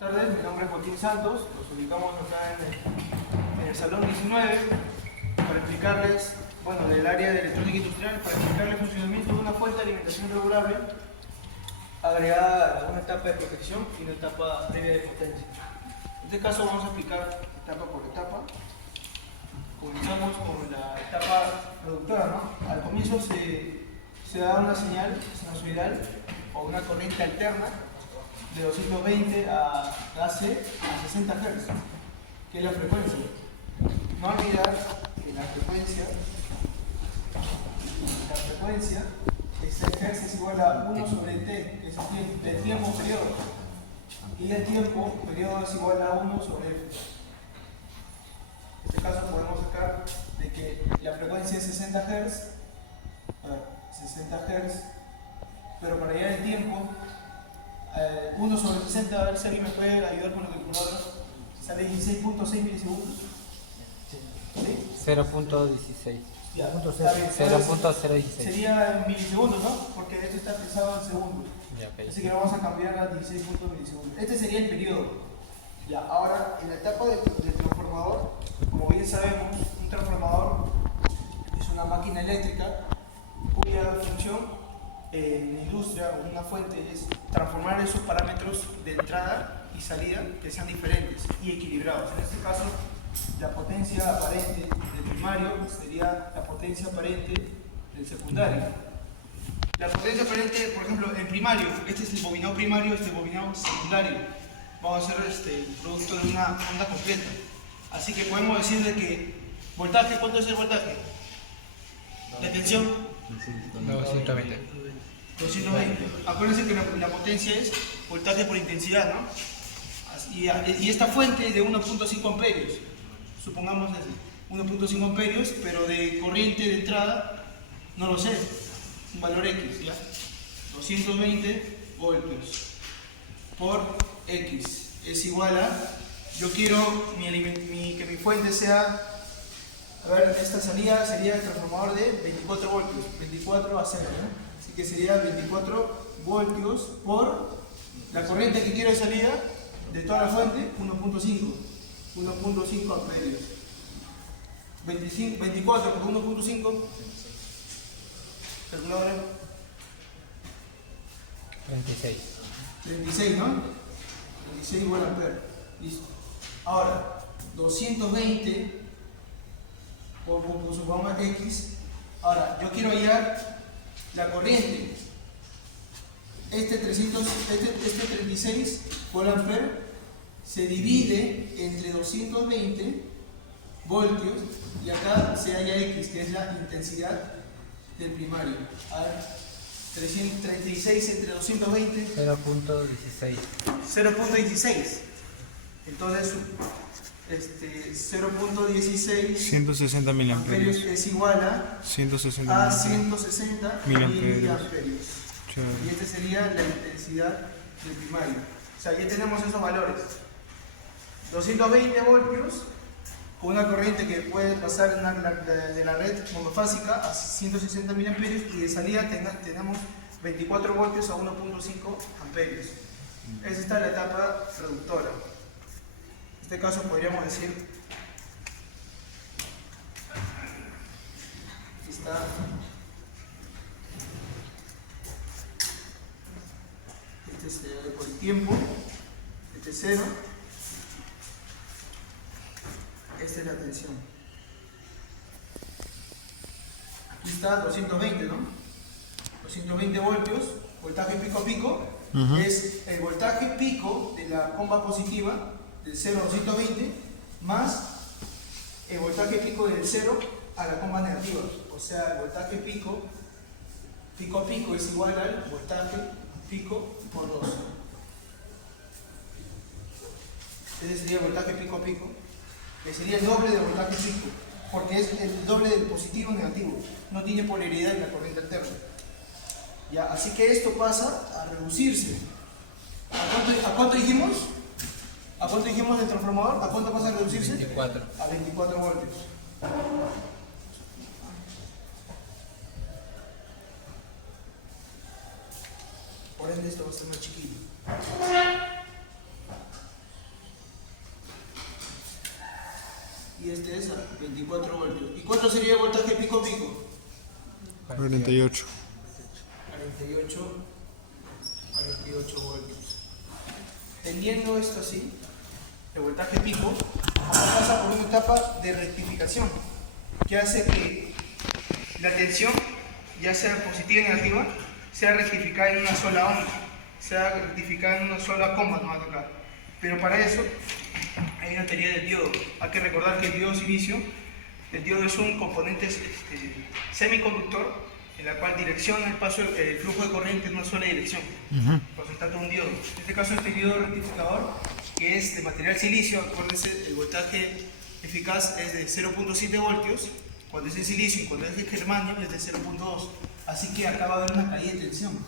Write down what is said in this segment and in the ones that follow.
Buenas tardes, mi nombre es Joaquín Santos, nos ubicamos acá en el Salón 19 para explicarles, bueno, del área de electrónica industrial, para explicarles el funcionamiento de una fuente de alimentación regulable agregada a una etapa de protección y una etapa previa de potencia. En este caso vamos a explicar etapa por etapa. Comenzamos con la etapa productora, ¿no? Al comienzo se da una señal sinusoidal o una corriente alterna de 220 a AC a 60 Hz, que es la frecuencia. No olvidar que la frecuencia Hz es igual a 1 sobre T, que es el tiempo periodo, y el tiempo periodo es igual a 1 sobre F. En este caso podemos sacar de que la frecuencia es 60 Hz, 60 Hz, pero para hallar el tiempo, 1 sobre 60, a ver si alguien me puede ayudar con la calculadora, sale 16.6 milisegundos. ¿Sí? 0.16. Ya, 0.016. Sería en milisegundos, ¿no? Porque esto está expresado en segundos. Ya, okay. Así que lo vamos a cambiar a 16 milisegundos. Este sería el periodo. Ya, ahora, en la etapa del transformador, como bien sabemos, un transformador es una máquina eléctrica cuya función en la industria o una fuente es transformar esos parámetros de entrada y salida que sean diferentes y equilibrados. En este caso, la potencia aparente del primario sería la potencia aparente del secundario. La potencia aparente, por ejemplo, en primario, este es el bobinado primario, este es el bobinado secundario. Vamos a hacer el producto de una onda completa. Así que podemos decir de que voltaje, ¿cuánto es el voltaje? La tensión 220. 220. Acuérdense que la potencia es voltaje por intensidad, ¿no? Y esta fuente es de 1.5 amperios. Supongamos 1.5 amperios, pero de corriente de entrada, no lo sé, un valor X, ¿ya? 220 voltios por X es igual a, yo quiero que mi fuente sea, a ver, esta salida sería el transformador de 24 voltios, 24 a 0, ¿no? Así que sería 24 voltios por la corriente que quiero de salida de toda la fuente, 1.5 amperios. 24 por 1.5, calculadora. 36, ¿no? 36 igual a amperios. Listo. Ahora, 220 por supongamos X. Ahora, yo quiero hallar la corriente. Este 36 volt-ampere se divide entre 220 voltios y acá se halla X, que es la intensidad del primario. A ver, 336 entre 220. 0.16. 0.16. Entonces, 0.16 160 miliamperios es igual a 160 160 miliamperios. Y esta sería la intensidad del primario. O sea, ya tenemos esos valores. 220 voltios con una corriente que puede pasar de la red monofásica a 160 miliamperios y de salida tenemos 24 voltios a 1.5 amperios. Esa está la etapa productora. En este caso podríamos decir, aquí está, este es por el tiempo, este es 0, esta es la tensión. Aquí está 220, ¿no? 220 voltios, voltaje pico a pico, es el voltaje pico de la comba positiva del 0 a 220 más el voltaje pico del 0 a la comba negativa. O sea, el voltaje pico a pico es igual al voltaje pico por 2. Ese sería el voltaje pico a pico, que sería el doble del voltaje pico, porque es el doble del positivo negativo, no tiene polaridad en la corriente alterna. Ya, así que esto pasa a reducirse. ¿A cuánto dijimos? ¿A cuánto dijimos del transformador? ¿A cuánto pasa a reducirse? 24. A 24 voltios. Por ende esto va a ser más chiquito. y este es a 24 voltios. ¿Y cuánto sería el voltaje pico a pico? 48. 48 voltios. Teniendo esto así, el voltaje pico, pasa por una etapa de rectificación que hace que la tensión, ya sea positiva o negativa, sea rectificada en una sola onda, sea rectificada en una sola comba, no va a tocar. Pero para eso hay una teoría del diodo. Hay que recordar que el diodo silicio, el diodo es un componente semiconductor en la cual direcciona el paso, el flujo de corriente en una sola dirección. Por lo tanto, un diodo. En este caso, este diodo rectificador, que es de material silicio, acuérdense, el voltaje eficaz es de 0.7 voltios, cuando es de silicio y cuando es de germanio es de 0.2. Así que acá va a haber una caída de tensión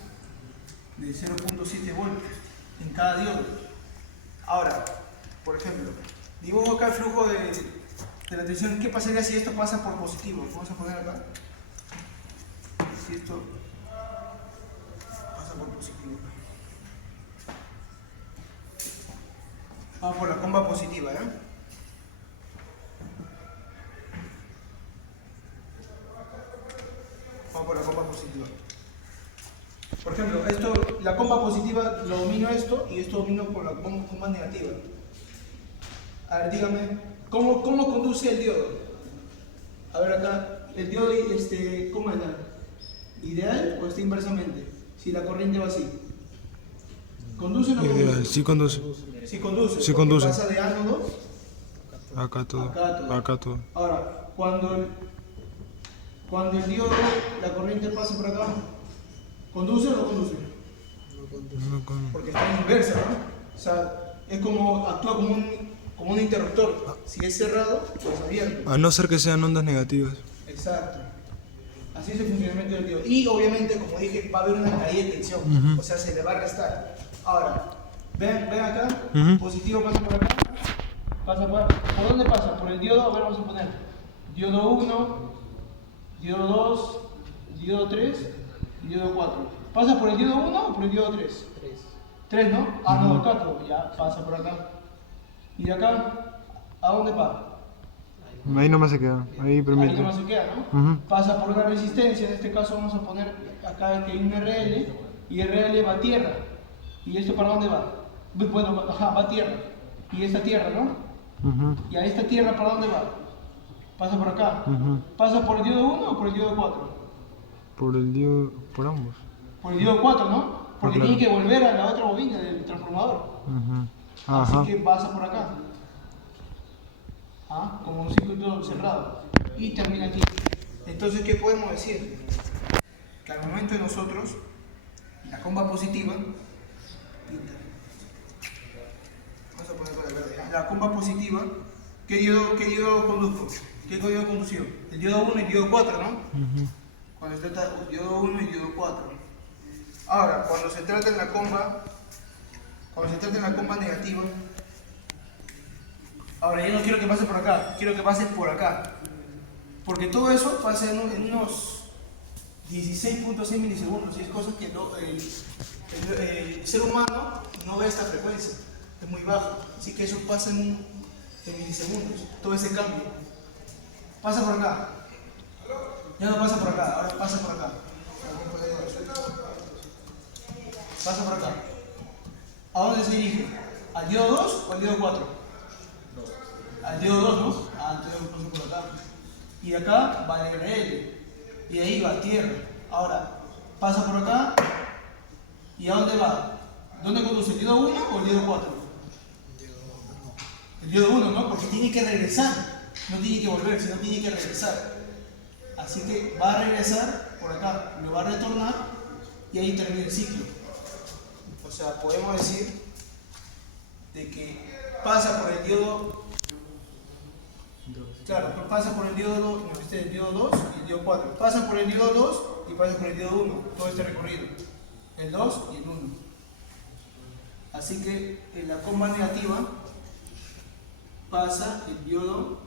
de 0.7 voltios en cada diodo. Ahora, por ejemplo, dibujo acá el flujo de la tensión. ¿Qué pasaría si esto pasa por positivo? Vamos a poner acá. Si esto pasa por positivo. Vamos por la comba positiva, ¿eh? Vamos por la comba positiva. Por ejemplo, esto, la comba positiva lo domino esto y esto domino por la comba negativa. A ver, dígame, ¿cómo conduce el diodo? A ver acá, el diodo, ¿cómo es la? ¿Ideal o está inversamente? Si la corriente va así. ¿Conduce o no conduce? Ideal, sí conduce. Sí conduce. Sí conduce. Pasa de ánodo Acá todo. Acá todo. Ahora, cuando el diodo, la corriente pasa por acá, ¿conduce o no conduce? No con- Porque está inversa, ¿no? O sea, es como, actúa como un interruptor. Si es cerrado, pues abierto. A no ser que sean ondas negativas. Exacto. Así es el funcionamiento del diodo. Y obviamente, como dije, va a haber una caída de tensión. O sea, se le va a restar. Ahora, ven acá, positivo pasa por acá. ¿Por dónde pasa? Por el diodo, a ver, vamos a poner. Diodo 1, diodo 2, diodo 3 y diodo 4. ¿Pasa por el diodo 1 o por el diodo 3? 3, ¿no? Ah, no, acá todo, ya pasa por acá. ¿Y de acá? ¿A dónde va? Ahí nomás se queda. Ahí Ahí permite. nomás se queda, ¿no? Pasa por una resistencia, en este caso vamos a poner acá que hay un RL y RL va a tierra. ¿Y esto para dónde va? Bueno, va a tierra. Y esta tierra, ¿no? ¿Y a esta tierra para dónde va? Pasa por acá. ¿Pasa por el diodo 1 o por el diodo 4? Por el diodo, por ambos. Por el diodo 4, ¿no? Porque claro. tiene que volver a la otra bobina del transformador. Ajá. Así que pasa por acá. Como un circuito cerrado. Y termina aquí. Entonces, ¿qué podemos decir? Que al momento de nosotros, la comba positiva, vamos a poner por la verde, la comba positiva, ¿qué diodo conduzco? ¿Qué diodo condució? El diodo 1 y el diodo 4, ¿no? Cuando se trata de diodo 1 y diodo 4. Ahora, cuando se trata en la comba negativa, ahora yo no quiero que pase por acá, quiero que pase por acá. Porque todo eso pasa en unos 16.6 milisegundos y es cosa que el ser humano no ve esta frecuencia, es muy bajo. Así que eso pasa en milisegundos, todo ese cambio. Pasa por acá. Ya no pasa por acá, ahora pasa por acá. Pasa por acá. ¿A dónde se dirige? ¿Al diodo 2 o al diodo 4? Al diodo 2, ¿no? Entonces paso por acá. Y de acá va el RL. Y ahí va a tierra. Ahora, pasa por acá. ¿Y a dónde va? ¿Dónde conduce? ¿El diodo 1 o el diodo 4? El diodo 1, ¿no? Porque tiene que regresar. No tiene que volver, sino tiene que regresar. Así que va a regresar por acá. Lo va a retornar y ahí termina el ciclo. O sea, podemos decir de que pasa por el diodo. Claro, pasa por el diodo 2, no, este es el diodo 2 y el diodo 4. Pasa por el diodo 2 y pasa por el diodo 1, todo este recorrido. El 2 y el 1. Así que en la comba negativa pasa el diodo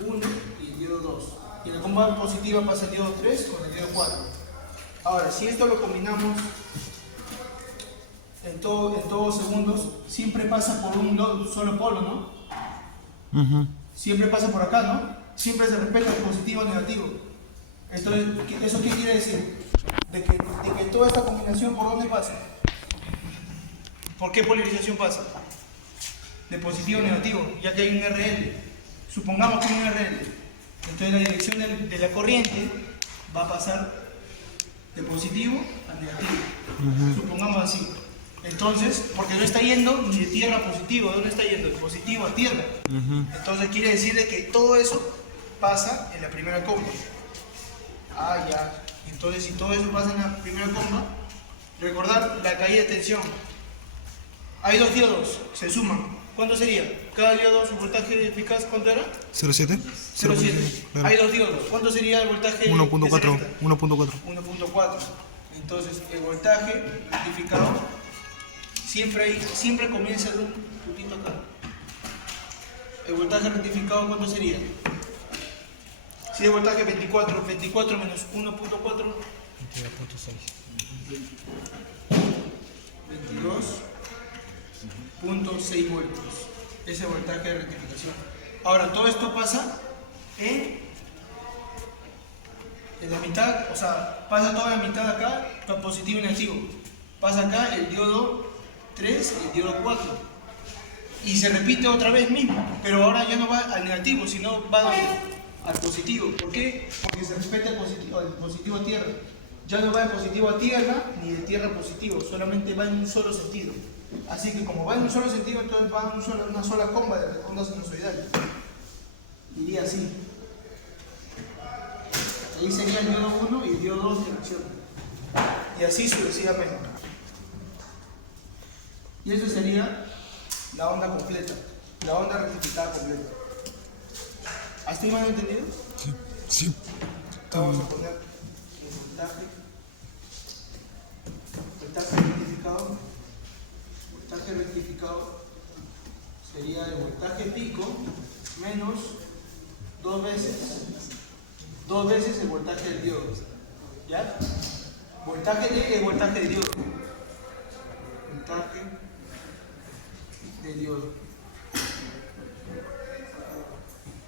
1 y el diodo 2. Y en la comba positiva pasa el diodo 3 con el diodo 4. Ahora, si esto lo combinamos en todos segundos, siempre pasa por un solo polo, ¿no? siempre pasa por acá, ¿no? Siempre se respeta el positivo o negativo. Entonces, ¿eso qué quiere decir? De que toda esta combinación, ¿por dónde pasa? ¿Por qué polarización pasa? De positivo a negativo, ya que hay un RL. Supongamos que hay un RL. Entonces la dirección de la corriente va a pasar de positivo a negativo. Supongamos así. Entonces, porque no está yendo ni de tierra a positivo, ¿de dónde está yendo? De positivo a tierra. Entonces quiere decir de que todo eso pasa en la primera comba. Ah, ya. Entonces, si todo eso pasa en la primera comba, recordar la caída de tensión. Hay dos diodos, se suman. ¿Cuánto sería? Cada diodo, su voltaje eficaz, ¿cuánto era? 0,7. 0,7. Claro. Hay dos diodos. ¿Cuánto sería el voltaje? 1.4. 1.4. Entonces, el voltaje rectificado siempre comienza en un puntito acá. El voltaje rectificado, ¿cuánto sería? Si el voltaje 24 menos 1.4, 22.6 voltios. Ese voltaje de rectificación. Ahora, todo esto pasa en la mitad, o sea, pasa toda la mitad acá, positivo y negativo. Pasa acá el diodo 3 y el diodo 4. Y se repite otra vez mismo, pero ahora ya no va al negativo, sino va al positivo. ¿Por qué? Porque se respeta el positivo a tierra. Ya no va de positivo a tierra ni de tierra a positivo, solamente va en un solo sentido. Así que como va en un solo sentido, entonces va en una sola comba de ondas sinusoidales. Iría así. Ahí sería el diodo 1 y el diodo 2 de reacción. Y así sucesivamente. Y eso sería la onda completa, la onda rectificada completa. ¿Hasta ahí me han entendido? Sí. Vamos a poner el voltaje rectificado. Voltaje rectificado sería el voltaje pico menos dos veces el voltaje del diodo. ¿Ya? Voltaje de el voltaje del diodo. Voltaje del diodo.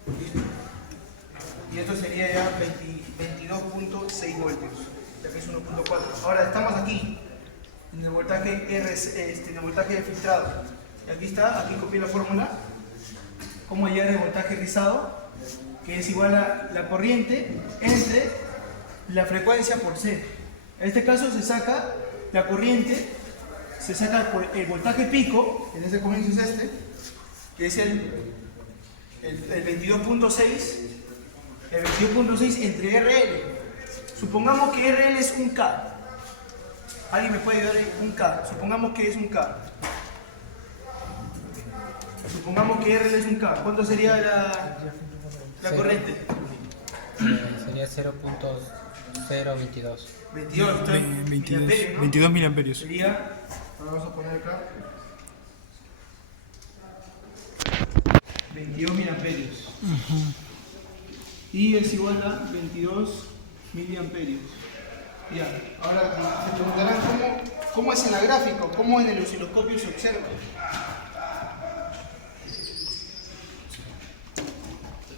Bien. Y esto sería ya 22.6 voltios, ya que es 1.4. Ahora estamos aquí en el voltaje en el voltaje de filtrado. Y aquí está, aquí copié la fórmula. Cómo hallar el voltaje rizado, que es igual a la corriente entre la frecuencia por C. En este caso se saca la corriente, se saca el voltaje pico, en este comienzo es este, que es el 22.6, el 22.6 entre RL. Supongamos que RL es un K. ¿Alguien me puede ayudar? Un K. Supongamos que es un K. Supongamos que RL es un K. ¿Cuánto sería la corriente? Sería 0.022. 22, 22 miliamperios. Sería, vamos a poner acá, 22 miliamperios. Y es igual a 22 miliamperios. Ya, ahora se preguntarán cómo es en la gráfica, cómo en el osciloscopio se observa.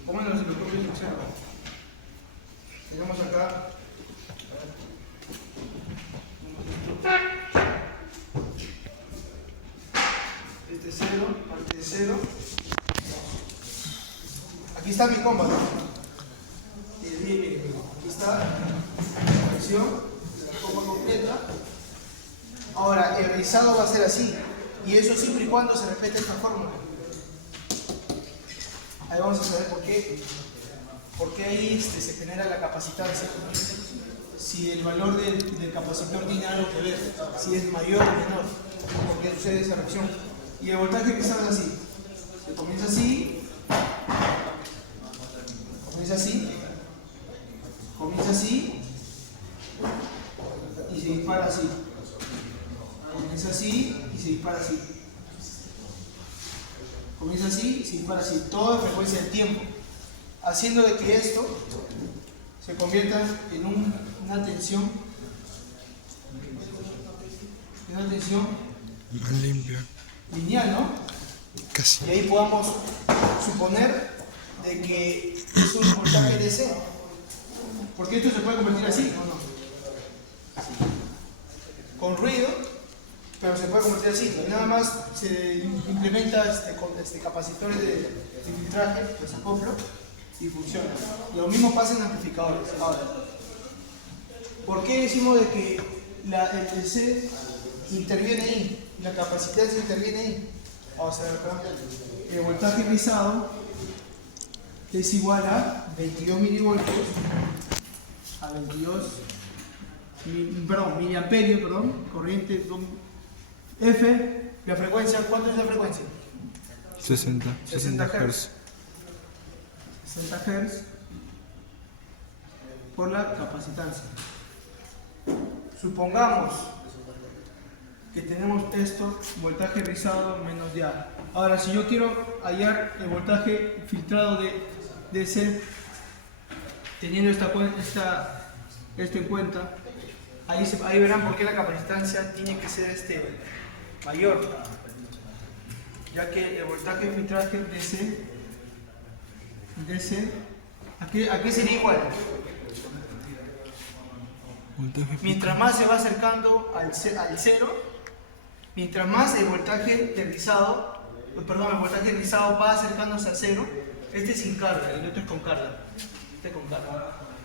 ¿Cómo en el osciloscopio se observa? Tenemos acá este 0, parte de 0. Aquí está mi comba, ¿no? Aquí está la presión, la comba completa. Ahora, el rizado va a ser así, y eso siempre y cuando se respete esta fórmula. Ahí vamos a saber por qué ahí se genera la capacitancia. Si el valor del capacitor tiene algo que ver, si es mayor o menor, porque sucede esa reacción. Y el voltaje que sale así, se comienza así, comienza así, comienza así y se dispara así. Comienza así y se dispara así. Comienza así y se dispara así. Todo en frecuencia del tiempo. Haciendo de que esto se convierta en una tensión Más limpia. lineal, ¿no? Casi. Y ahí podamos suponer de que es un voltaje DC. Porque esto se puede convertir así, ¿o no? Con ruido, pero se puede convertir así. Y nada más se implementa capacitores de filtraje, los acoplo y funciona. Lo mismo pasa en amplificadores. Ahora, ¿por qué decimos de que el DC interviene ahí? La capacitancia interviene ahí. Vamos a ver acá. El voltaje rizado es igual a 22 milivoltios a 22 miliamperios, corriente F. La frecuencia, ¿cuánto es la frecuencia? 60 Hz. 60 Hz por la capacitancia. Supongamos que tenemos esto, voltaje rizado menos ya. Ahora, si yo quiero hallar el voltaje filtrado de DC, teniendo esto en cuenta, ahí verán por qué la capacitancia tiene que ser mayor, ya que el voltaje filtraje DC, ¿a qué sería igual? Mientras más se va acercando al cero, mientras más el voltaje rizado va acercándose al cero, este es sin carga, el otro es con carga.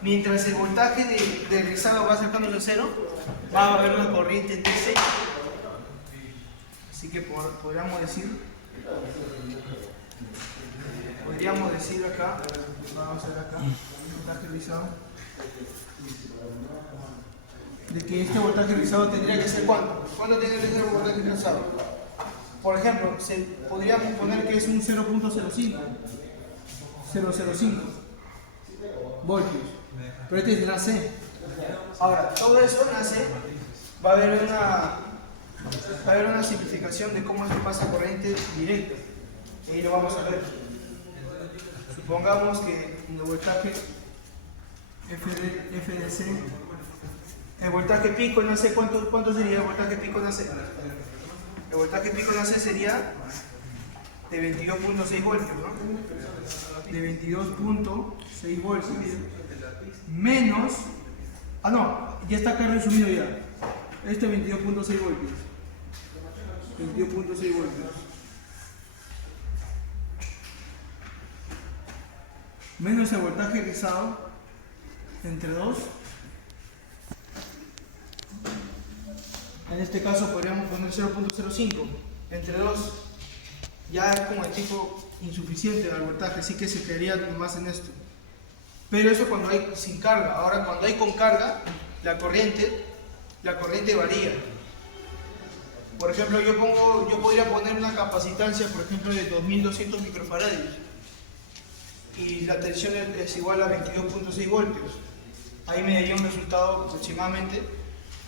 Mientras el voltaje de rizado va acercándose al cero, va a haber una corriente en DC. Así que podríamos decir acá, vamos a ver acá, voltaje rizado, de que este voltaje rizado tendría que ser ¿cuánto? ¿Cuánto tendría que ser el voltaje rizado? Por ejemplo, podríamos poner que es un 0.05 voltios, pero este es la C. Ahora, todo eso nace, va a haber una simplificación de cómo es que pasa corriente directa. Y ahí lo vamos a ver. Supongamos que el voltaje FDC, el voltaje pico en AC, ¿cuánto sería el voltaje pico en AC? El voltaje pico en AC sería de 22.6 voltios, ¿no? De 22.6 voltios menos, ya está acá resumido ya. Este es 22.6 voltios. 22.6 voltios. Menos el voltaje rizado entre 2. En este caso podríamos poner 0.05 entre 2. Ya es como el tipo insuficiente el voltaje, así que se quedaría más en esto. Pero eso cuando hay sin carga. Ahora cuando hay con carga, la corriente varía. Por ejemplo, yo podría poner una capacitancia, por ejemplo, de 2200 microfaradios y la tensión es igual a 22.6 voltios. Ahí me daría un resultado aproximadamente,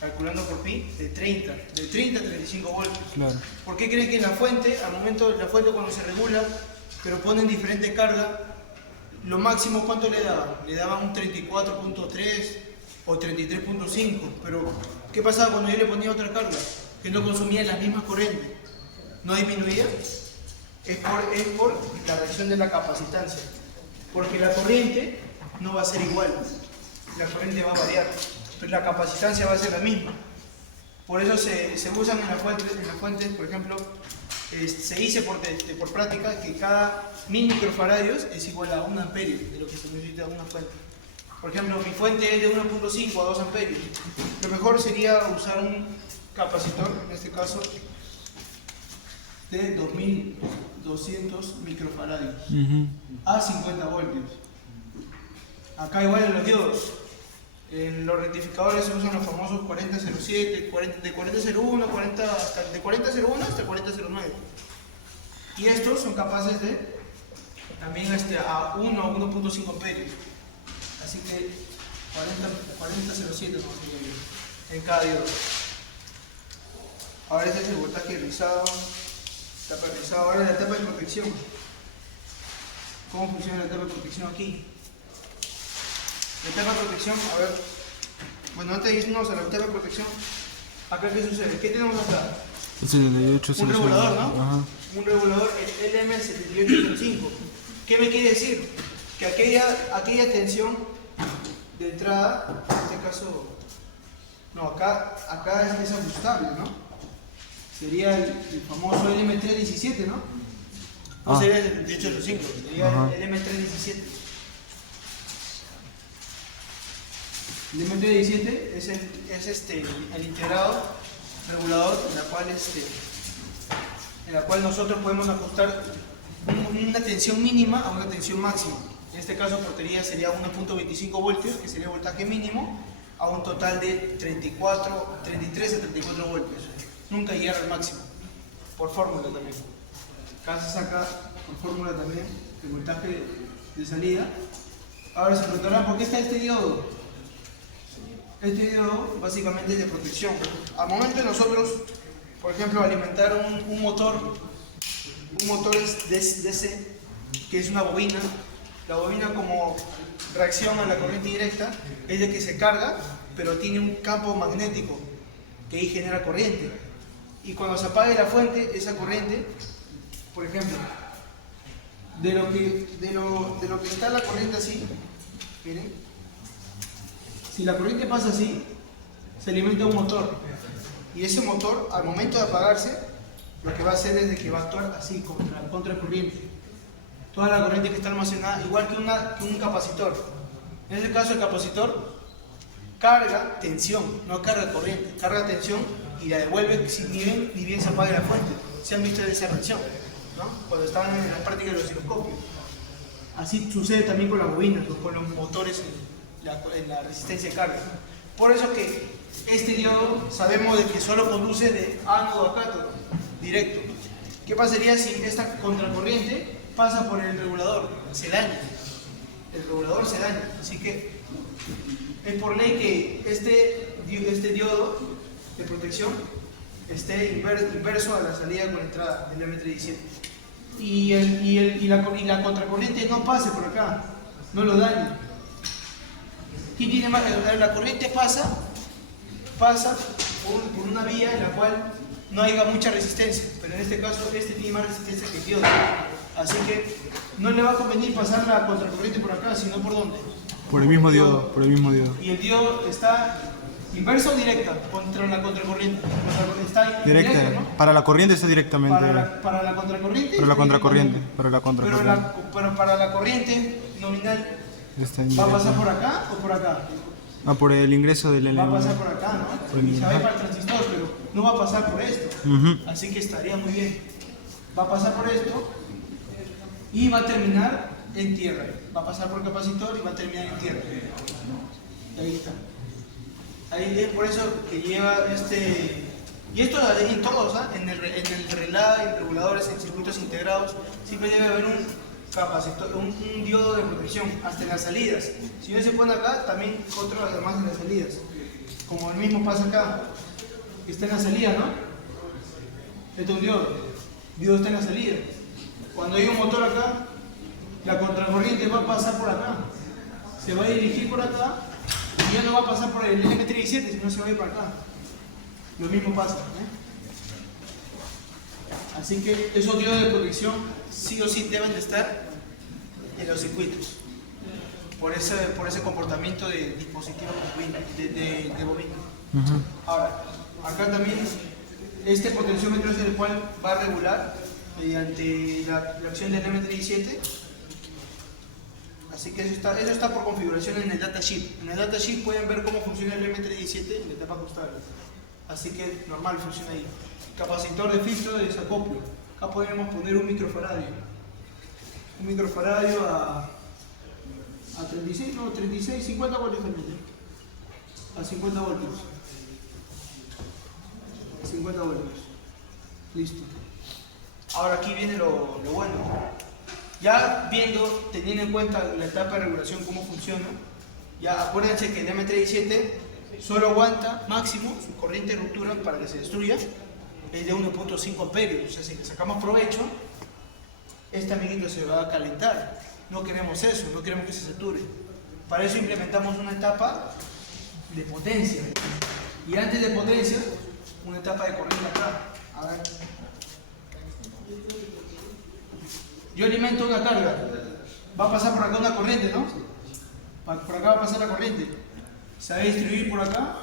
calculando por pi, de 30 a 35 voltios. Claro. ¿Por qué creen que en la fuente, cuando se regula, pero ponen diferente carga, lo máximo cuánto le daban? Le daban un 34.3 o 33.5, pero ¿qué pasaba cuando yo le ponía otra carga? Que no consumía las mismas corrientes, ¿no disminuía? Es por la reacción de la capacitancia, porque la corriente no va a ser igual, la corriente va a variar, pero la capacitancia va a ser la misma. Por eso se usan en las fuentes, por ejemplo, se dice por práctica que cada 1000 microfaradios es igual a 1 amperio de lo que se necesita una fuente. Por ejemplo, mi fuente es de 1.5 a 2 amperios. Lo mejor sería usar un capacitor, en este caso, de 2200 microfaradios a 50 voltios. Acá igual en los diodos. En los rectificadores se usan los famosos 4007, de 4001 hasta 4009. Y estos son capaces de también a 1 o 1.5 amperios. Así que 4007 en cada diodo. Ahora este es el voltaje rizado, etapa rizada. Ahora la etapa de protección. ¿Cómo funciona la etapa de protección aquí? La etapa de protección, a ver. Bueno, antes de irnos a la etapa de protección, acá ¿qué sucede? ¿Qué tenemos acá? Un regulador, ¿no? Ajá. Un regulador LM7805. ¿Qué me quiere decir? que aquella tensión de entrada, en este caso, no, acá es ajustable, ¿no? Sería el famoso LM317, ¿no? No sería el 7805, sería el LM317. El LM317 es el integrado regulador en la cual nosotros podemos ajustar una tensión mínima a una tensión máxima. En este caso portería sería 1.25 voltios, que sería el voltaje mínimo, a un total de 33 a 34 voltios. Nunca llegar al máximo, por fórmula también. Acá se saca por fórmula también el voltaje de salida. Ahora se preguntarán, ¿por qué está este diodo? Este diodo básicamente es de protección. Al momento de nosotros, por ejemplo, alimentar un motor es DC, que es una bobina. La bobina, como reacción a la corriente directa, es de que se carga, pero tiene un campo magnético que ahí genera corriente. Y cuando se apague la fuente, esa corriente, por ejemplo, de lo que está la corriente así, miren, si la corriente pasa así, se alimenta un motor. Y ese motor, al momento de apagarse, lo que va a hacer es de que va a actuar así, contra el corriente. Toda la corriente que está almacenada, igual que un capacitor. En este caso, el capacitor carga tensión, no carga corriente, carga tensión y la devuelve ni bien se apague la fuente. Se han visto en esa reacción, ¿no? Cuando estaban en la práctica del osciloscopio. Así sucede también con las bobinas o con los motores en la resistencia de carga. Por eso que este diodo sabemos de que solo conduce de ánodo a cátodo, directo. ¿Qué pasaría si esta contracorriente pasa por el regulador? Se daña. El regulador se daña. Así que es por ley que este diodo de protección esté inverso a la salida con entrada del M317. Y la contracorriente no pase por acá, no lo dañe. ¿Quién tiene más? La corriente pasa por una vía en la cual no haya mucha resistencia, pero en este caso tiene más resistencia que el diodo. Así que no le va a convenir pasar la contracorriente por acá, sino por ¿dónde? Por el mismo diodo, por el mismo diodo. Y el diodo está inverso o directa contra la contracorriente. Está Directa, ¿no? para la corriente está directamente. Para la contracorriente. Para la contracorriente, para la contracorriente. Pero para la corriente nominal, Está ¿va a pasar por acá o por acá? Ah, por el ingreso del Va a LM. pasar por acá, ¿no? Y se va a ir para el transistor, pero no va a pasar por esto. Así que estaría muy bien. Va a pasar por esto y va a terminar en tierra. Va a pasar por el capacitor y va a terminar en tierra. Y ahí está. Ahí es por eso que lleva este... Y esto en todos, ¿ah? En el relay, en reguladores, en circuitos integrados, siempre debe haber un capacitor, un diodo de protección, hasta en las salidas. Si no se pone acá, también otro además en las salidas. Como el mismo pasa acá, que está en la salida, ¿no? Este es un diodo. El diodo está en la salida. Cuando hay un motor acá, la contracorriente va a pasar por acá. Se va a dirigir por acá y ya no va a pasar por el LM317, sino se va a ir para acá. Lo mismo pasa, Así que esos diodos de protección sí o sí deben de estar en los circuitos. Por ese comportamiento de dispositivo de bobina. Ahora, acá también este potenciómetro es el cual va a regular mediante la acción del M317. Así que eso está por configuración en el datasheet. En el datasheet pueden ver cómo funciona el M317 en la etapa ajustable. Así que normal funciona ahí. Capacitor de filtro de desacoplo. Acá podemos poner un microfaradio. Un microfaradio a 50 voltios también. A 50 voltios. 50 voltios. Listo. Ahora aquí viene lo bueno. Ya teniendo en cuenta la etapa de regulación, cómo funciona, ya acuérdense que el M317 solo aguanta máximo su corriente de ruptura para que se destruya es de 1.5 amperios. O sea, si le sacamos provecho, este amiguito se va a calentar. No queremos eso, no queremos que se sature. Para eso implementamos una etapa de potencia. Y antes de potencia, una etapa de corriente acá. A ver. Yo alimento una carga. va a pasar por acá una corriente, ¿no? Por acá va a pasar la corriente. Se va a distribuir por acá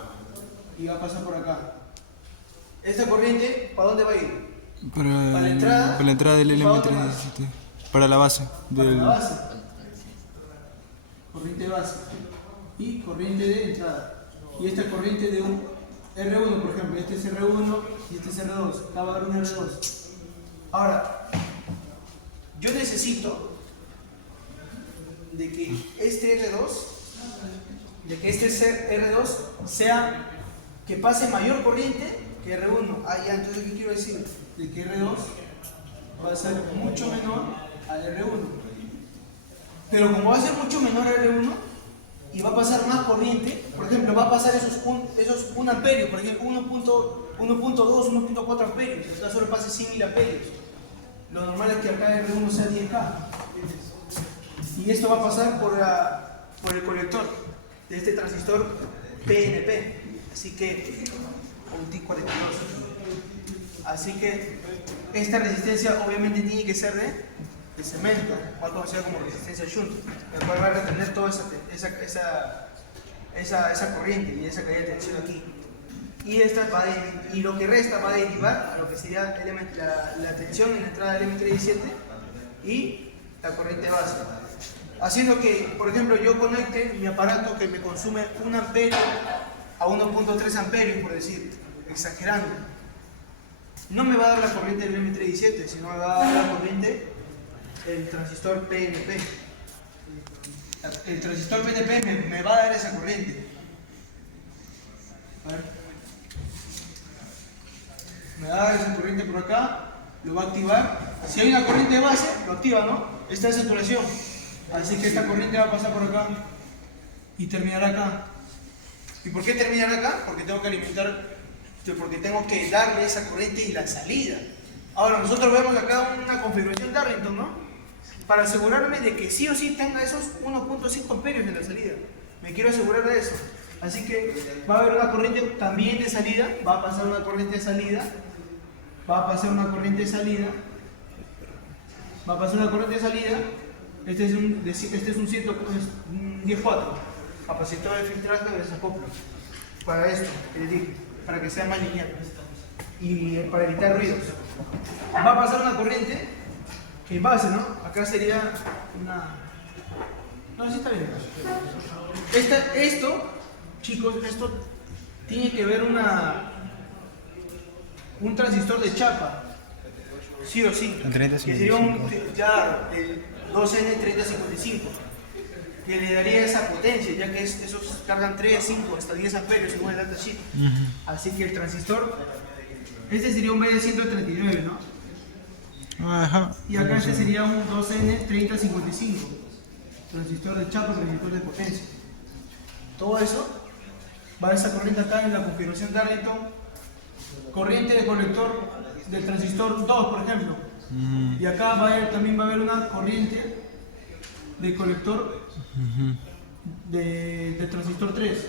y va a pasar por acá. Esta corriente, ¿para dónde va a ir? Para Para la entrada del ¿para dónde LM317. Para la base. Para la base. Corriente base. Y corriente de entrada. Y esta corriente de un R1, por ejemplo. Este es R1 y este es R2. Acá va a haber un R2. Ahora, yo necesito de que este R2, sea que pase mayor corriente que R1. Ah, ya, entonces, ¿qué quiero decir? De que R2 va a ser mucho menor al R1. Pero como va a ser mucho menor al R1 y va a pasar más corriente, por ejemplo, va a pasar esos 1 amperio, por ejemplo, 1.2, 1.4 amperios, acá solo pase 100.000 amperios. Lo normal es que acá el R1 sea 10K. Y esto va a pasar por el colector de este transistor PNP. Así que, un T42. Así que esta resistencia obviamente tiene que ser de cemento, más conocida como resistencia shunt, la cual va a retener toda esa corriente y esa caída de tensión aquí. Y lo que resta va a derivar a lo que sería la tensión en la entrada del M317 y la corriente base. Haciendo que, por ejemplo, yo conecte mi aparato que me consume 1 amperio a 1.3 amperios, por decir, exagerando. No me va a dar la corriente del M317, sino me va a dar la corriente del transistor PNP. El transistor PNP me va a dar esa corriente. A ver. Me va a dar esa corriente por acá, lo va a activar. Si hay una corriente de base, lo activa, ¿no? Esta es saturación. Así que esta corriente va a pasar por acá y terminará acá. ¿Y por qué terminará acá? Porque tengo que alimentar, porque tengo que darle esa corriente y la salida. Ahora, nosotros vemos acá una configuración Darlington, ¿no? Para asegurarme de que sí o sí tenga esos 1.5 amperios en la salida. Me quiero asegurar de eso. Así que va a haber una corriente también de salida, va a pasar una corriente de salida, va a pasar una corriente de salida, va a pasar una corriente de salida. Este es un 10.4, capacitor de filtraje de desacoplo. Para esto, que les dije, para que sea más lineal y para evitar ruidos. Va a pasar una corriente que en base, ¿no? Acá sería una... No, así está bien. Esto, chicos, esto tiene que ver un transistor de chapa, sí o sí, que sería el 2N3055, que le daría esa potencia, ya que esos cargan 3, 5, hasta 10 amperios según el datasheet. Así que el transistor, este sería un BD139, ¿no? Ajá. Y acá este sería un 2N3055, transistor de chapa, transistor de potencia. Todo eso va a esa corriente acá en la configuración Darlington, corriente de colector del transistor 2, por ejemplo. Y acá también va a haber una corriente de colector del transistor 3.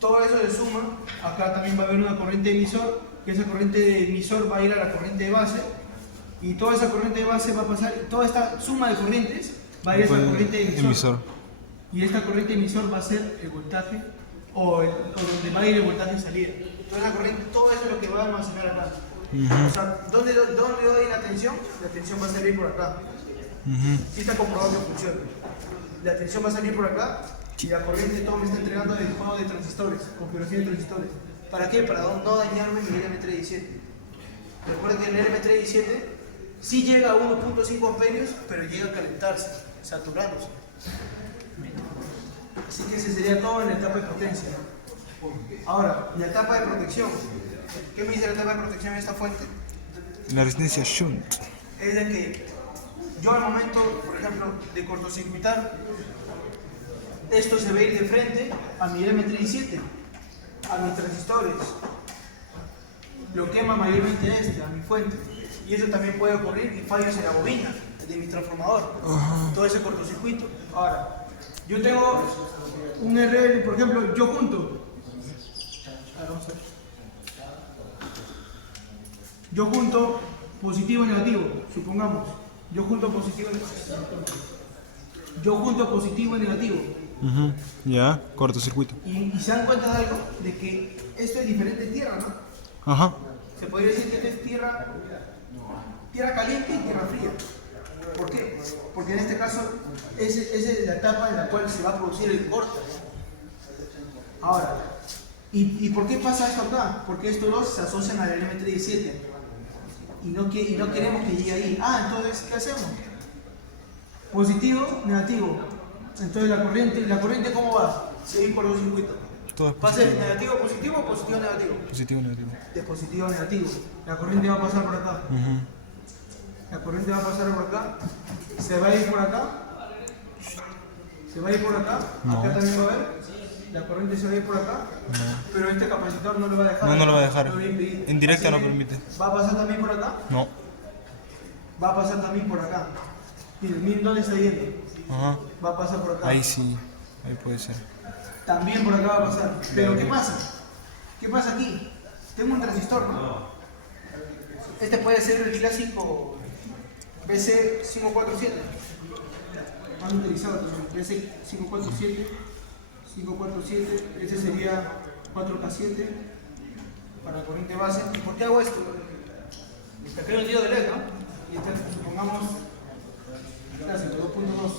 Todo eso se suma. Acá también va a haber una corriente de emisor, que esa corriente de emisor va a ir a la corriente de base. Y toda esa corriente de base va a pasar, toda esta suma de corrientes va a ir a esa corriente de emisor. Y esta corriente de emisor va a ser el voltaje, o donde va a ir el voltaje en salida. Toda esa corriente, todo eso es lo que va a almacenar acá. O sea, ¿dónde doy la tensión? La tensión va a salir por acá. Sí está comprobado que funciona. La tensión va a salir por acá y la corriente todo me está entregando el juego de transistores, configuración de transistores. ¿Para qué? Para no dañarme mi LM317. Recuerden que el LM317 sí llega a 1.5 amperios, pero llega a calentarse, saturándose. Así que ese sería todo en la etapa de potencia. Ahora, la etapa de protección. ¿Qué me dice la etapa de protección de esta fuente? La resistencia shunt. Es de que yo al momento, por ejemplo, de cortocircuitar, esto se va a ir de frente a mi LM317, a mis transistores. Lo quema mayormente a mi fuente. Y eso también puede ocurrir y fallos en la bobina de mi transformador. Todo ese cortocircuito. Ahora, yo tengo un RL, por ejemplo, yo junto. Vamos a ver. Yo junto positivo y negativo, supongamos. Yo junto positivo y negativo. yo junto positivo y negativo. Ujú. Ya, cortocircuito. Y se dan cuenta de algo, de que esto es diferente de tierra, ¿no? Ajá. Se podría decir que esto es tierra caliente y tierra fría. ¿Por qué? Porque en este caso esa es la etapa en la cual se va a producir el corte. Ahora, ¿y por qué pasa esto acá? Porque estos dos se asocian al LM37 y no queremos que llegue ahí. Entonces, ¿qué hacemos? Positivo, negativo. Entonces la corriente ¿cómo va? Se va por dos circuitos. Todo es ¿Va a ser positivo. negativo, positivo o positivo, negativo? Positivo, negativo. De positivo a negativo. La corriente va a pasar por acá. Ujú. La corriente va a pasar por acá. Se va a ir por acá. Se va a ir por acá. No. Acá también va a haber. La corriente se va a ir por acá. Pero este capacitor no lo va a dejar. No lo va a dejar. Lo va a impedir. En directa Así no que permite. ¿va a pasar también por acá? No. Va a pasar también por acá. Miren dónde está yendo. Ajá. Va a pasar por acá. Ahí sí. Ahí puede ser. También por acá va a pasar. Pero ¿qué pasa? ¿Qué pasa aquí? Tengo un transistor, ¿no? Este puede ser el clásico BC547. Han utilizado también. BC547. 547. Ese sería 4K7 para corriente base. ¿Y por qué hago esto? Acá hay un diodo de LED, ¿no? Y este, supongamos, clásico 2.2.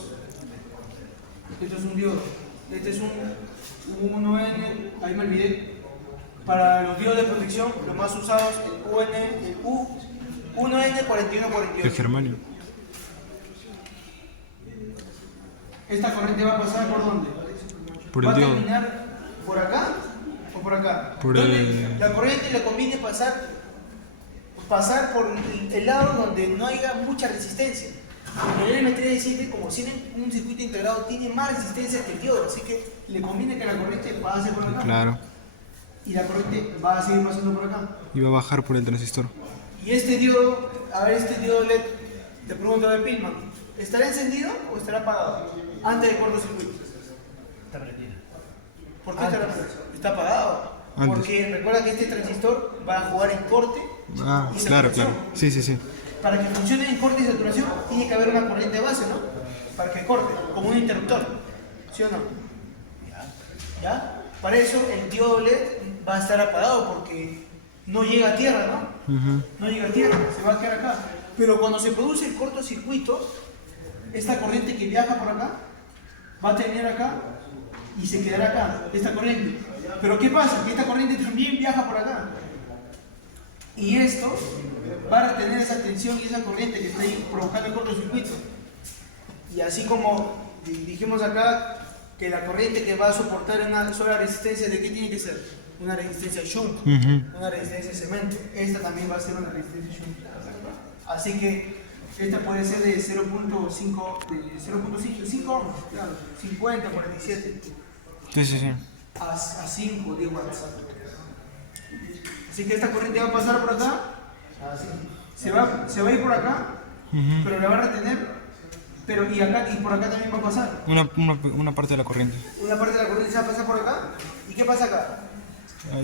Esto es un diodo. Este es un 1N, ahí me olvidé. Para los diodos de protección, los más usados, el 1N4148. El germanio. Esta corriente va a pasar por dónde? Por ¿Va el a diodo. terminar por acá o por acá? Por ¿Dónde? el- La corriente le conviene pasar por el lado donde no haya mucha resistencia. El LM37, como tiene un circuito integrado, tiene más resistencia que el diodo, así que le conviene que la corriente pase por acá. Claro. Y la corriente va a seguir pasando por acá. Y va a bajar por el transistor. Y este diodo, a ver, este diodo LED, te pregunto de Pilman, ¿estará encendido o estará apagado? Antes de cortocircuito. Está prendida. ¿Por qué está apagado? Antes. Porque recuerda que este transistor va a jugar en corte Ah, y claro, saturación. claro. Sí, sí, sí. Para que funcione en corte y saturación, tiene que haber una corriente base, ¿no? Para que corte, como un interruptor. ¿Sí o no? ¿Ya? Para eso el diodo LED va a estar apagado porque no llega a tierra, ¿no? Ujú. No llega a tierra, se va a quedar acá. Pero cuando se produce el cortocircuito, esta corriente que viaja por acá va a terminar acá y se quedará acá, esta corriente. Pero ¿qué pasa? Que esta corriente también viaja por acá. Y esto va a retener esa tensión y esa corriente que está ahí provocando el cortocircuito. Y así como dijimos acá que la corriente que va a soportar una sola resistencia, ¿de qué tiene que ser? Una resistencia shunt, Ujú. una resistencia cemento. Esta también va a ser una resistencia shunt. Así que esta puede ser de 0.5, de 0.5 ohms, claro, 50, 47, Sí, sí, sí. a 5, 10 watts. Así que esta corriente va a pasar por acá, se va a ir por acá, Ujú. pero la va a retener, y por acá también va a pasar. Una parte de la corriente. Una parte de la corriente se va a pasar por acá, ¿y qué pasa acá?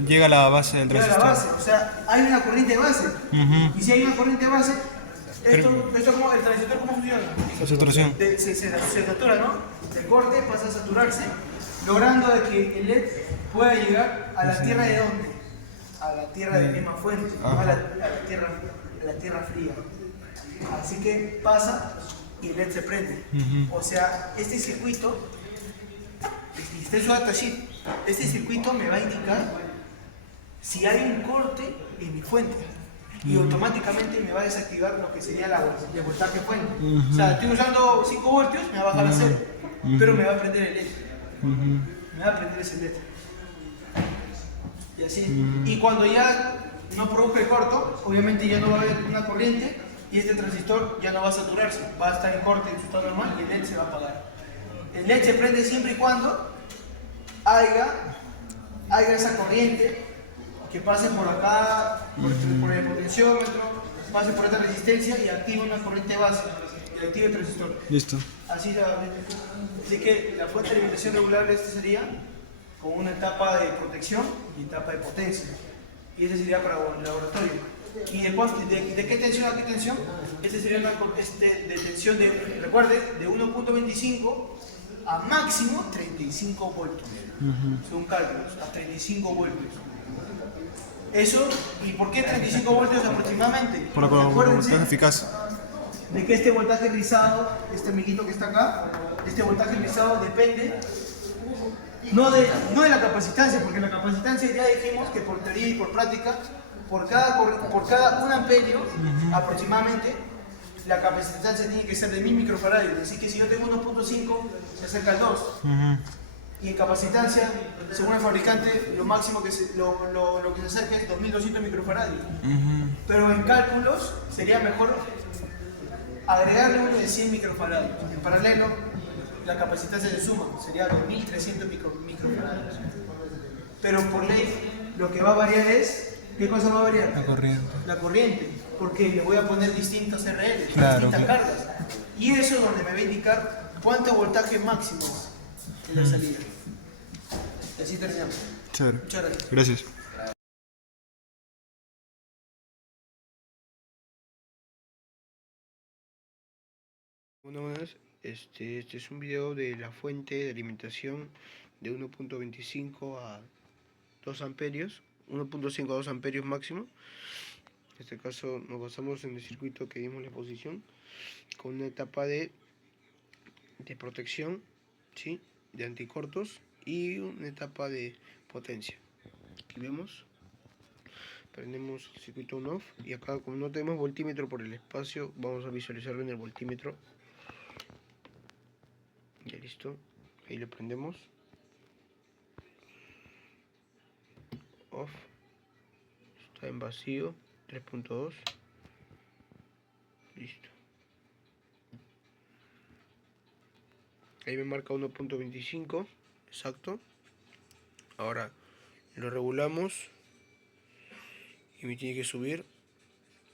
Llega a la base del Llega a la transistor. base, o sea, hay una corriente base. Ujú. Y si hay una corriente base, esto como, el transistor, ¿cómo funciona? La saturación. Se satura, ¿no? El corte pasa a saturarse, logrando de que el LED pueda llegar a la tierra de dónde? A la tierra de misma fuente, no a la tierra fría. Así que pasa y el LED se prende. O sea, este circuito, está en su datasheet, este circuito me va a indicar si hay un corte en mi fuente. Y automáticamente me va a desactivar lo que sería el voltaje fuente. O sea, estoy usando 5 voltios, me va a bajar a 0, pero me va a prender el LED. Me va a prender ese LED. Y así. Y cuando ya no produzca el corto, obviamente ya no va a haber una corriente y este transistor ya no va a saturarse. Va a estar en corte en su estado normal y el LED se va a apagar. El LED se prende siempre y cuando haya esa corriente que pase por acá, por el potenciómetro, pase por esta resistencia y active una corriente base y active el transistor. Listo. Así que la fuente de alimentación regulable sería con una etapa de protección y etapa de potencia. Y ese sería para el laboratorio. ¿Y de qué tensión a qué tensión? Este sería una de tensión de, recuerde, de 1.25 a máximo 35 voltios. Según cálculos, a 35 voltios. Eso, ¿y por qué 35 voltios aproximadamente? Por la Acuérdense voltaje eficaz. de que este voltaje rizado, este milito que está acá, este voltaje rizado depende no de la capacitancia, porque la capacitancia ya dijimos que por teoría y por práctica, por cada 1 amperio aproximadamente, la capacitancia tiene que ser de 1000 microfarads. Así que si yo tengo 1.5, se acerca al 2. Y en capacitancia, según el fabricante, lo máximo que lo que se acerca es 2200 microfarads. Pero en cálculos sería mejor agregarle uno de 100 microfarads. En paralelo, la capacitancia se suma, sería 2300 microfarads. Pero por ley, lo que va a variar es, ¿qué cosa va a variar? La corriente. La corriente, porque le voy a poner distintos RL, Claro, distintas claro. cargas. Y eso es donde me va a indicar cuánto voltaje máximo es en la salida. Y así terminamos. Chévere. Muchas gracias. Gracias. Bueno, buenas. Este es un video de la fuente de alimentación de 1.25 a 2 amperios, 1.5 a 2 amperios máximo. En este caso nos basamos en el circuito que dimos la posición con una etapa de protección, ¿sí? De anticortos y una etapa de potencia. Aquí vemos, prendemos el circuito on-off y acá, como no tenemos voltímetro por el espacio, vamos a visualizarlo en el voltímetro. Ya listo, ahí lo prendemos. Off. Está en vacío, 3.2. Listo. Ahí me marca 1.25, exacto. Ahora lo regulamos y me tiene que subir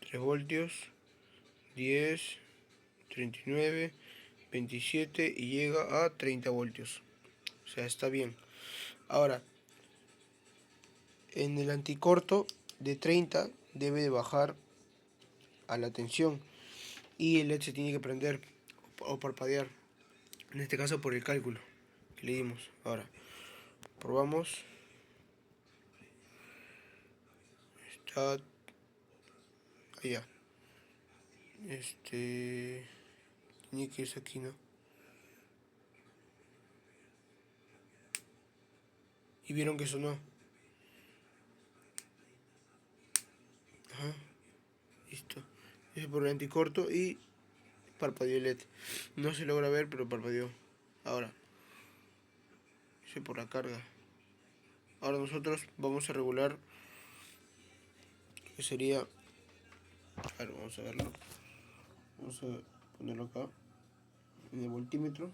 3 voltios, 10, 39, 27 y llega a 30 voltios. O sea, está bien. Ahora, en el anticorto de 30 debe de bajar a la tensión y el LED se tiene que prender o parpadear. En este caso por el cálculo que le dimos. Ahora, probamos. Está allá. Tiene que irse aquí, ¿no? Y vieron que sonó. Ajá. Listo. Es por el anticorto y parpadeó el LED. No se logra ver, pero parpadeó. Ahora, ese por la carga. Ahora nosotros vamos a regular, que sería, a ver, vamos a verlo. Vamos a ponerlo acá en el voltímetro.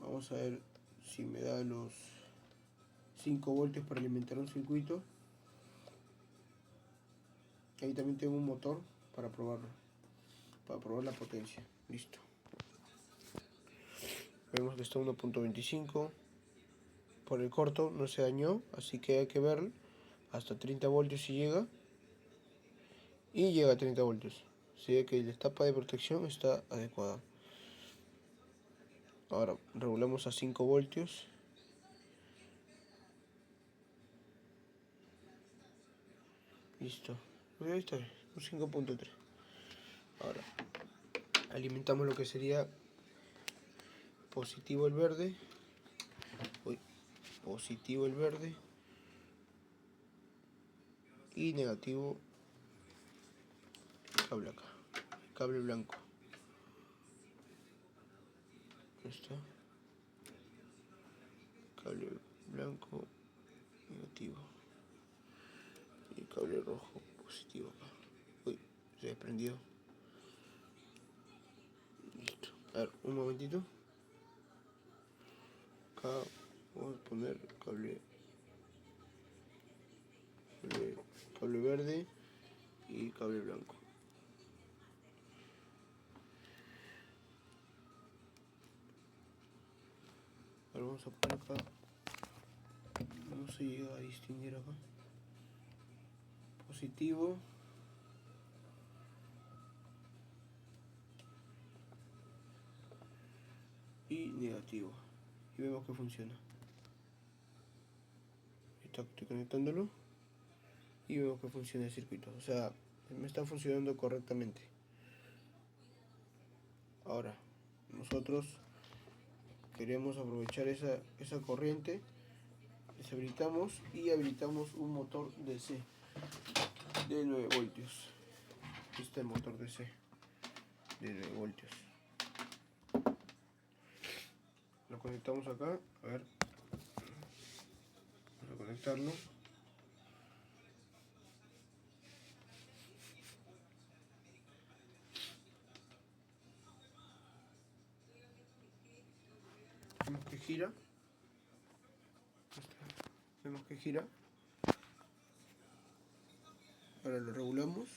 Vamos a ver si me da los 5 voltios para alimentar un circuito. Ahí también tengo un motor para probarlo, para probar la potencia. Listo. Vemos que está 1.25. Por el corto no se dañó, así que hay que ver hasta 30 voltios si llega. Y llega a 30 voltios. Así que la etapa de protección está adecuada. Ahora regulamos a 5 voltios. Listo. Ahí está, un 5.3. Ahora alimentamos lo que sería positivo el verde. Positivo el verde. Y negativo el cable acá. El cable blanco. Ahí está. Cable blanco negativo. Y el cable rojo positivo acá. Uy, se desprendió. Listo. A ver, un momentito. Acá vamos a poner cable verde y cable blanco. Ahora vamos a poner acá. No se llega a distinguir acá. Positivo y negativo. Y vemos que funciona. Estoy conectándolo y vemos que funciona el circuito. O sea, me está funcionando correctamente. Ahora, nosotros queremos aprovechar esa corriente. Deshabilitamos y habilitamos un motor DC de 9 voltios. Aquí está el motor DC de 9 voltios. Lo conectamos acá. A ver, vamos a conectarlo. Vemos que gira. Vemos que gira. Ahora lo regulamos.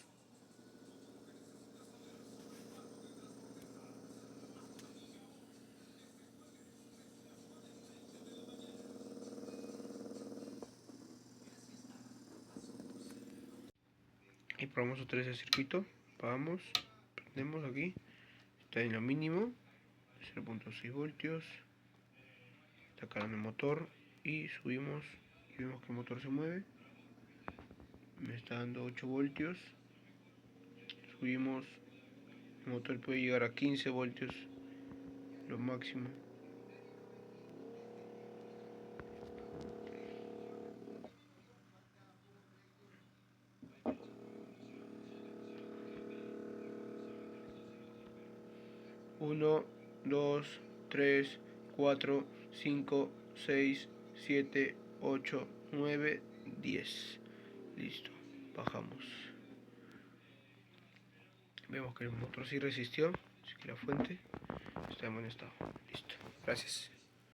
Y probamos otra vez el circuito. Apagamos. Prendemos aquí. Está en lo mínimo. 0.6 voltios. Está cargando el motor. Y subimos. Y vemos que el motor se mueve. Me está dando 8 voltios. Subimos. El motor puede llegar a 15 voltios. Lo máximo. Uno, 2, 3, 4, 5, 6, 7, 8, 9, 10. Listo, bajamos. Vemos que el motor sí resistió, así que la fuente está en buen estado. Listo, gracias.